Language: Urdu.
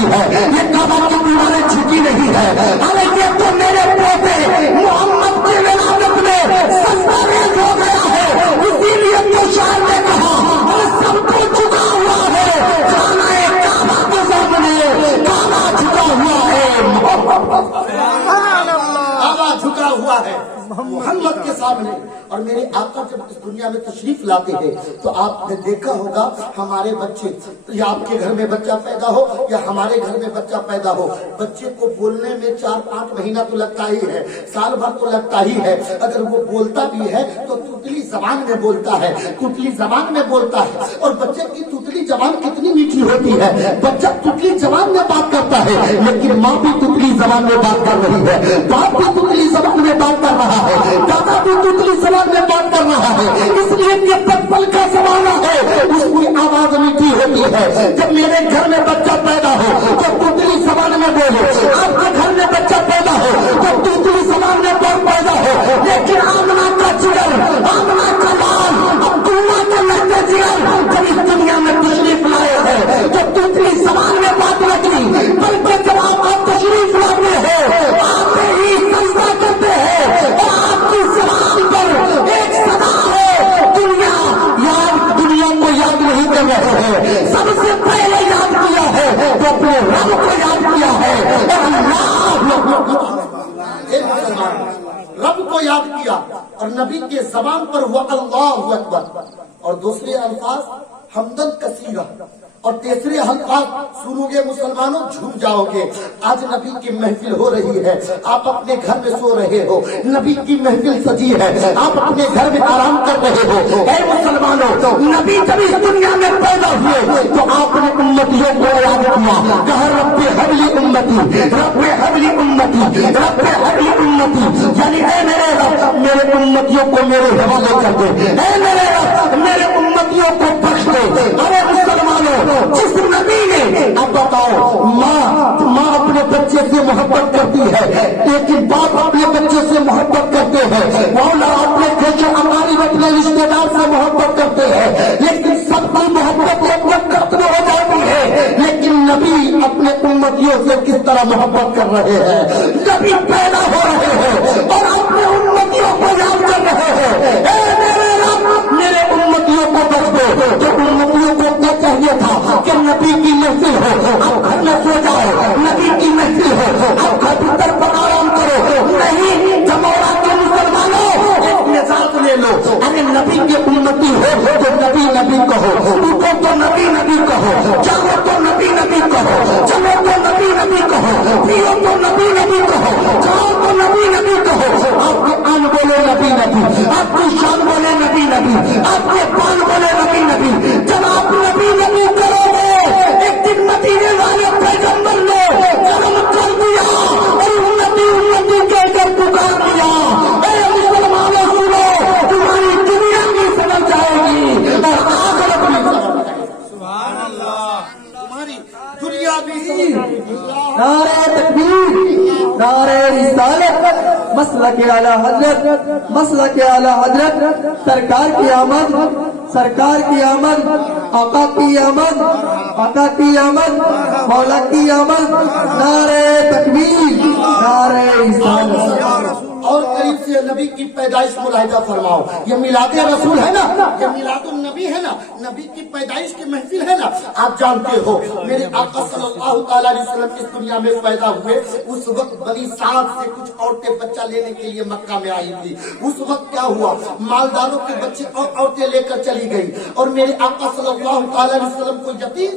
نہیں ہے، یہ کعبہ کی دیواریں جھکی نہیں ہے، ارے یہ تو میرے پوتے محمد کی ولادت میں سستاویز ہو گیا ہے، اسی لیے تو شاعر نے کہا اور سب کو جھکا ہوا ہے خانہ کعبہ کے سامنے، کعبہ جھکا ہوا ہے، کعبہ جھکا ہوا ہے محمد کے سامنے۔ اور میرے آقا جب اس دنیا میں تشریف لاتے ہیں تو آپ نے دیکھا ہوگا ہمارے بچے، یا آپ کے گھر میں بچہ پیدا ہو یا ہمارے گھر میں بچہ پیدا ہو، بچے کو بولنے میں 4-5 مہینہ تو لگتا ہی ہے، سال بھر تو لگتا ہی ہے، اگر وہ بولتا بھی ہے تو توتلی زبان میں بولتا ہے، توتلی زبان میں بولتا ہے۔ اور بچے کی توتلی زبان کتنی میٹھی ہوتی ہے، بچہ توتلی زبان میں بات کرتا ہے، لیکن ماں بھی توتلی زبان میں بات کر رہی ہے، باپ بھی توتلی زبان میں بات کر رہا ہے، دادا بھی توتلی زبان میں بات کر رہا ہے، اس لیے کہ بچپن کا زمانہ ہے، اس کی آواز میٹھی ہوتی ہے۔ جب میرے گھر میں بچہ پیدا ہو تو توتلی زبان میں بولے، آپ کے گھر میں بچہ پیدا ہو تو توتلی زبان میں پیدا ہو، لیکن آمنہ کا جگر، آمنہ کا لال، عبداللہ کا لہذا جگر جب اس دنیا میں تشریف لائے ہیں تو توتلی زبان میں بات نہ کی، بلکہ جب آپ تشریف لاتے ہیں آتے ہی سجدہ کرتے ہیں اور آپ کی زبان پر ایک صدا ہے، دنیا کو یاد نہیں کر رہے ہیں، سب سے پہلے یاد کیا ہے تو اپنے رب کو یاد کیا ہے، رب کو یاد کیا، اور نبی کے زبان پر وہ اللہ اکبر، اور دوسرے الفاظ حمدن کثیرہ، اور تیسرے الفاظ سنو گے مسلمانوں جھوم جاؤ گے۔ آج نبی کی محفل ہو رہی ہے، آپ اپنے گھر میں سو رہے ہو، نبی کی محفل سجی ہے، آپ اپنے گھر میں آرام کر رہے ہو۔ اے مسلمانوں، نبی جب اس دنیا میں پیدا ہوئے تو آپ نے امتیوں کو یاد کیا، کہا رب حبلی امتی، رب حبلی امتی، رب حبلی امتی، یعنی اے میرے رب میرے امتیوں کو میرے حوالے کر دے، اے میرے رب میرے امتیوں کو بخش دے۔ ارے مسلمانوں، جس نبی نے، اب بتاؤ، ماں اپنے بچے سے محبت کرتی ہے، لیکن باپ اپنے بچے سے محبت کرتے ہیں، مولا اپنے کھیچے ہماری اپنے رشتے دار سے محبت کرتے ہیں، لیکن سب کی محبت ایک وقت ختم ہو جاتی ہے، لیکن نبی اپنے امتیوں سے کس طرح محبت کر رہے ہیں؟ نبی پیدا ہو رہے ہیں اور اپنے امتیوں کو یاد کر رہے ہیں، اے میرے رب میرے امتیوں کو بخش دے۔ تو امتیوں کو کیا چاہیے تھا کہ نبی کی محفل ہو، اب گھر میں سو جاؤ، نبی کی محفل ہو، اب گھر بستر پر آرام کرو، نہیں جمورا کے مسلمانوں ایک مزاج لے لو، ارے نبی کے امتی ہو تو نبی نبی کہو، اٹھو تو نبی نبی کہو، جاؤ تو نبی نبی کہو، چلو تو نبی نبی کہو، پیو تو نبی نبی کہو، جاؤ تو نبی نبی کہو، آپ کے آن بولے نبی نبی، آپ کی شان بولے نبی نبی، آپ کے پان بولے نبی نبی، جب آپ نبی نبی کرو گے ایک دن مدینے والے پیغمبر نے قلم کر دیا اور امتی کہہ کر پکار دیا، اے مسلمانوں سنو، تمہاری دنیا بھی سمجھ جائے گی اور آخرت بھی سمجھ جائے گی، سبحان اللہ، تمہاری دنیا بھی سمجھ جائے گی۔ نعرہ تکبیر، نعرہ رسالت، مسلک اعلی حضرت، مسلک اعلی حضرت، سرکار کی آمد، سرکار کی آمد، آقا کی آمد، آقا کی آمد، مولا کی آمد، نعرہ تکبیر، نعرہ رسالت۔ اور قریب سے نبی کی پیدائش ملاحظہ فرماؤ، یہ میلاد رسول ہے نا، یہ میلاد النبی ہے نا، نبی کی پیدائش کی محفل ہے نا۔ آپ جانتے ہو میرے آقا صلی اللہ تعالیٰ علیہ وسلم اس دنیا میں پیدا ہوئے، اس وقت بنی سعد سے کچھ عورتیں بچہ لینے کے لیے مکہ میں آئی تھی۔ اس وقت کیا ہوا، مالداروں کے بچے اور عورتیں لے کر چلی گئی، اور میرے آقا صلی اللہ تعالیٰ علیہ وسلم کو یتیم